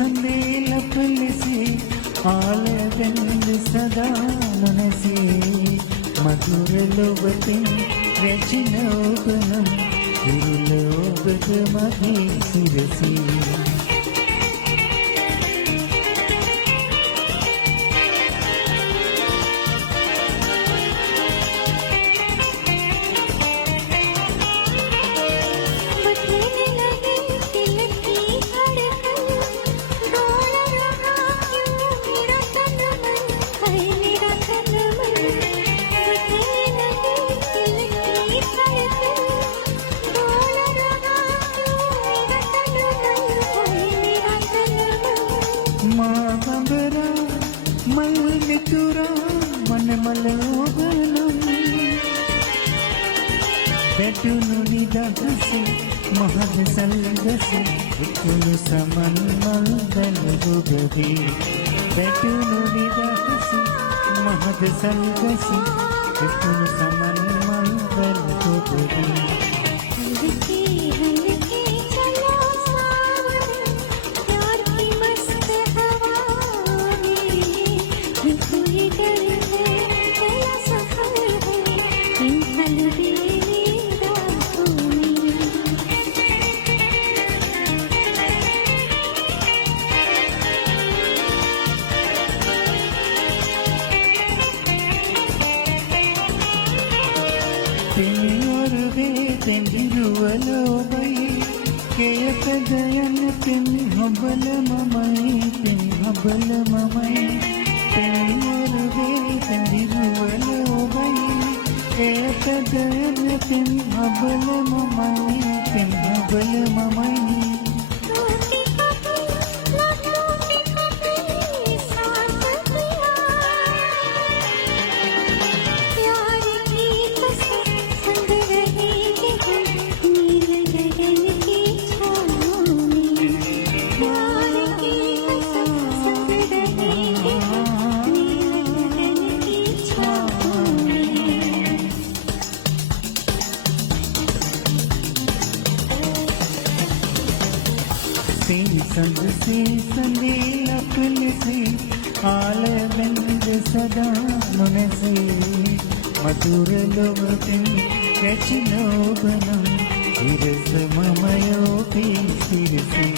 संदेलपलिसी आलवेंद सदा मनसी मधुर लोभतिन रचनोपनम गुरुलोभग मधि सिरसी मलनितुरा मन मलोबलम बैठुनु निदहस महद सलगस इकुनु समन मलदल गुगदी बैठुनु निदहस महद सलगस इकुनु समन मलदल गुगदी तेंगिरुवलोबई केयकदयन तिन हबल ममई तिन हबल ममई तेंगिरुवे तेंगिरुवलोबई केयकदयन तिन हबल ममई तिन हबल ममई संग से संदेलपल से आलवेंद सदा मनसी मधुर लोभतिन रचनोपनम सिरस ममयोपि सिरसी